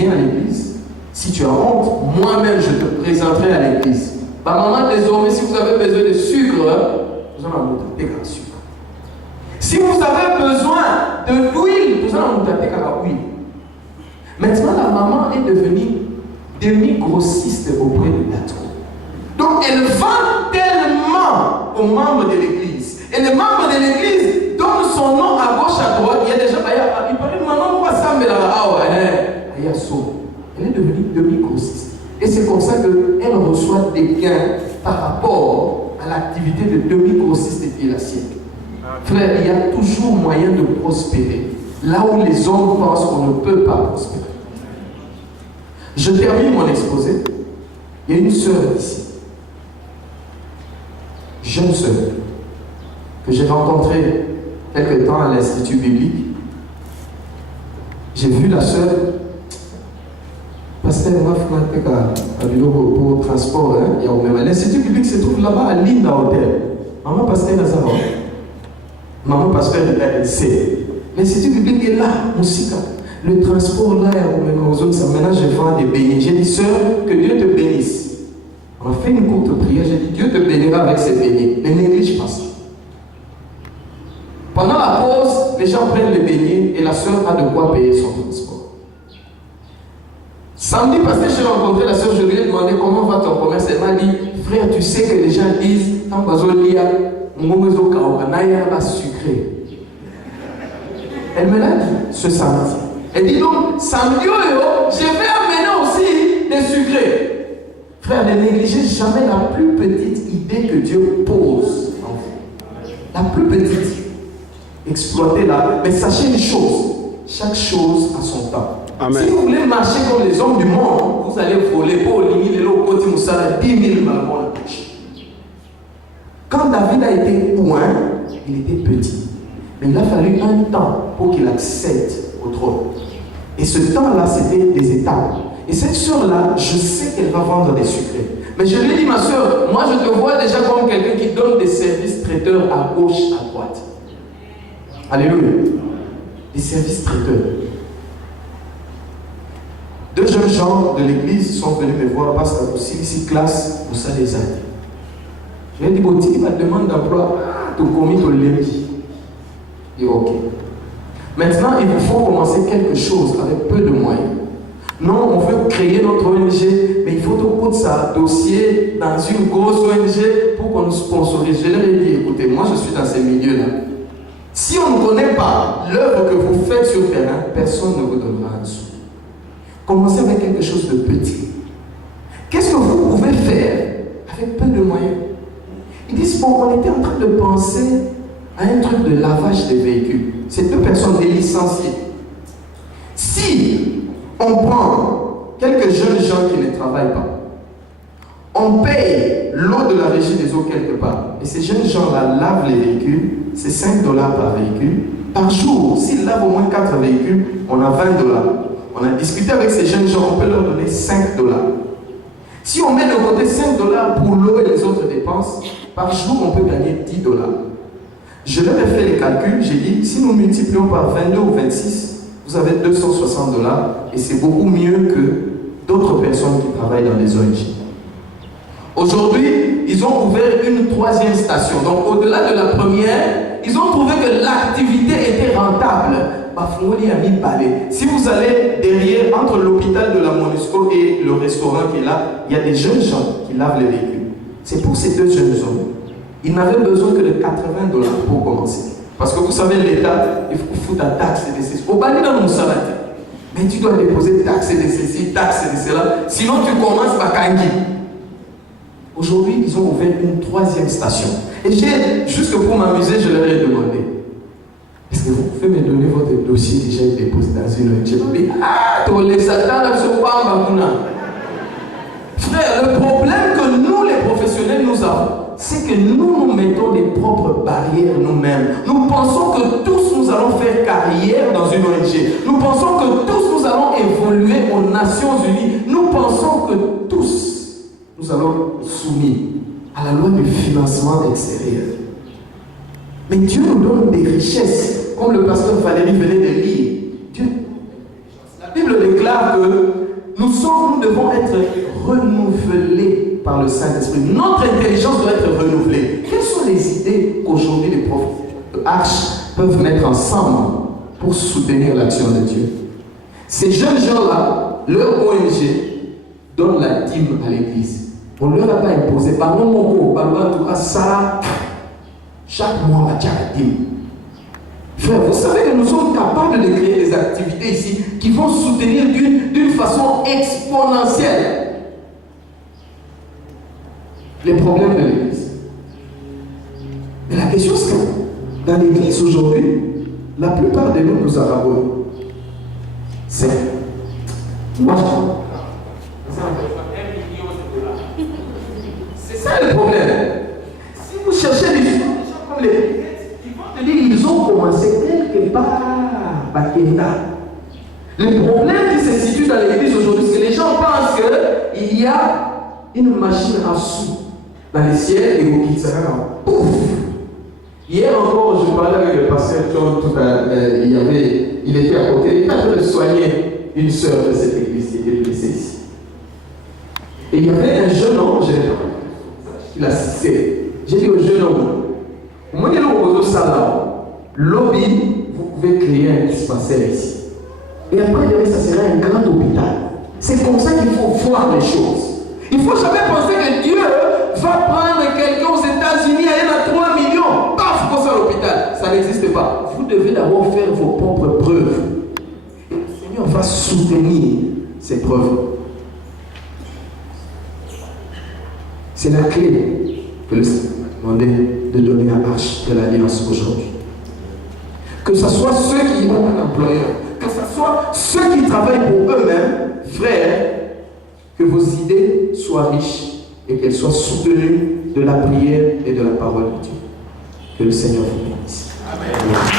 viens à l'église. Si tu as honte, moi-même je te présenterai à l'église. Ma maman, désormais, si vous avez besoin de sucre, vous allez me taper avec le sucre. Si vous avez besoin de l'huile, vous allez me taper avec l'huile. Maintenant, la maman est devenue demi-grossiste auprès du gâteau. Donc, elle vend tellement aux membres de l'église. Et les membres de l'église donnent son nom à gauche, à droite. Il y a des gens, il paraît, maman, on va s'amener elle est devenue demi-grossiste. Et c'est comme ça qu'elle reçoit des gains par rapport à l'activité de demi-grossiste qui est la sienne. Frère, il y a toujours moyen de prospérer. Là où les hommes pensent qu'on ne peut pas prospérer. Je termine mon exposé. Il y a une sœur ici. Jeune sœur. Que j'ai rencontrée quelque temps à l'Institut biblique. J'ai vu la sœur. Pasteur, on va pour transport. L'Institut biblique se trouve là-bas à Linda Hotel. Maman Pasteur Nazareth. Maman Pasteur de l'ALC. L'Institut biblique est là, Moussika. Le transport là, maintenant je vends des beignets. J'ai dit, sœur, que Dieu te bénisse. On a fait une courte prière. J'ai dit, Dieu te bénira avec ces beignets. Ne néglige pas ça. Pendant la pause, les gens prennent les beignets et la sœur a de quoi payer son transport. Samedi passé, j'ai rencontré la sœur, je lui ai demandé comment va ton commerce. Elle m'a dit, frère, tu sais que les gens disent, tant bazolia, momozo kaokanaya va sucré. Elle me l'a dit ce samedi. Elle dit donc, samedi, je vais amener aussi des sucrés. Frère, ne négligez jamais la plus petite idée que Dieu pose en vous. La plus petite. Exploitez-la. Mais sachez une chose, chaque chose a son temps. Amen. Si vous voulez marcher comme les hommes du monde, vous allez voler pour limiter le côté Moussala 10 000 balles dans la poche. Quand David a été loin, il était petit. Mais il a fallu un temps pour qu'il accède au trône. Et ce temps-là, c'était des étapes. Et cette soeur-là, je sais qu'elle va vendre des sucrés. Mais je lui ai dit, ma soeur, moi je te vois déjà comme quelqu'un qui donne des services traiteurs à gauche, à droite. Alléluia. Des services traiteurs. 2 jeunes gens de l'église sont venus me voir parce que ici classe pour ça les années. Je lui ai dit, Boti, ma demande d'emploi, tu commis ton lundi. Il dit, ok. Maintenant, il vous faut commencer quelque chose avec peu de moyens. Non, on veut créer notre ONG, mais il faut tout ça dossier dans une grosse ONG pour qu'on nous sponsorise. Je leur ai dit, écoutez, moi je suis dans ces milieux-là. Si on ne connaît pas l'œuvre que vous faites sur le terrain, personne ne vous donnera un sou. Commencez avec quelque chose de petit. Qu'est-ce que vous pouvez faire avec peu de moyens? Ils disent, bon, on était en train de penser à un truc de lavage des véhicules. C'est 2 personnes, des licenciés. Si on prend quelques jeunes gens qui ne travaillent pas, on paye l'eau de la régie des eaux quelque part, et ces jeunes gens-là lavent les véhicules, c'est 5 $ par véhicule. Par jour, s'ils lavent au moins 4 véhicules, on a 20 $. On a discuté avec ces jeunes gens, on peut leur donner 5 $. Si on met de côté 5 $ pour l'eau et les autres dépenses, par jour, on peut gagner 10 $. Je leur ai fait les calculs, j'ai dit, si nous multiplions par 22 ou 26, vous avez 260 $, et c'est beaucoup mieux que d'autres personnes qui travaillent dans les ONG. Aujourd'hui, ils ont ouvert une 3e station. Donc, au-delà de la première, ils ont trouvé que l'activité était rentable. Si vous allez derrière, entre l'hôpital de la MONUSCO et le restaurant qui est là, il y a des jeunes gens qui lavent les véhicules. C'est pour ces 2 jeunes hommes. Ils n'avaient besoin que de 80 $ pour commencer. Parce que vous savez, l'État, il faut foutre la taxe et de ceci. Au bas dans mon salaire. Mais tu dois déposer taxe et de ceci, taxe et de cela. Sinon, tu commences par Kangi. Aujourd'hui, ils ont ouvert une 3e station. Et juste pour m'amuser, je leur ai demandé, est-ce que vous pouvez me donner votre dossier que j'ai déposé dans une ONG? Frère, le problème que nous, les professionnels, nous avons, c'est que nous mettons des propres barrières nous-mêmes. Nous pensons que tous nous allons faire carrière dans une ONG. Nous pensons que tous nous allons évoluer aux Nations Unies. Nous pensons que tous nous allons soumis à la loi du financement extérieur. Mais Dieu nous donne des richesses, comme le pasteur Valérie venait de lire. La Bible déclare que Nous devons être renouvelés par le Saint-Esprit. Notre intelligence doit être renouvelée. Quelles sont les idées qu'aujourd'hui les prophètes de Arche peuvent mettre ensemble pour soutenir l'action de Dieu? Ces jeunes gens-là, leur ONG donne la dîme à l'église. On ne leur a pas imposé. Par mon mot, en tout cas, ça, chaque mois, on va dire la dîme. Frère, vous savez que nous sommes capables de créer des activités ici qui vont soutenir d'une façon exponentielle les problèmes de l'église. Mais la question c'est que dans l'église aujourd'hui, la plupart de nous arabons, c'est moi. C'est ça le problème. Si vous cherchez des gens comme les ils ont commencé quelque part à Kenda. Le problème qui se situe dans l'église aujourd'hui, c'est que les gens pensent qu'il y a une machine à sous dans les ciels et au Kitsara. Pouf! Hier encore, je parlais avec le pasteur John, il était à côté, il était en train de soigner une sœur de cette église qui était blessée ici. Et il y avait un jeune homme, il assistait. J'ai dit au jeune homme, moi, lobby, vous pouvez créer un dispensaire ici. Et après, ça sera un grand hôpital. C'est comme ça qu'il faut voir les choses. Il ne faut jamais penser que Dieu va prendre quelqu'un aux États-Unis et il a 3 millions. Paf, pour ça l'hôpital. Ça n'existe pas. Vous devez d'abord faire vos propres preuves. Et le Seigneur va soutenir ces preuves. C'est la clé que le Seigneur m'a demandé de donner à l'Arche de l'Alliance aujourd'hui. Que ce soit ceux qui ont un employeur, que ce soit ceux qui travaillent pour eux-mêmes, frères, que vos idées soient riches et qu'elles soient soutenues de la prière et de la parole de Dieu. Que le Seigneur vous bénisse. Amen.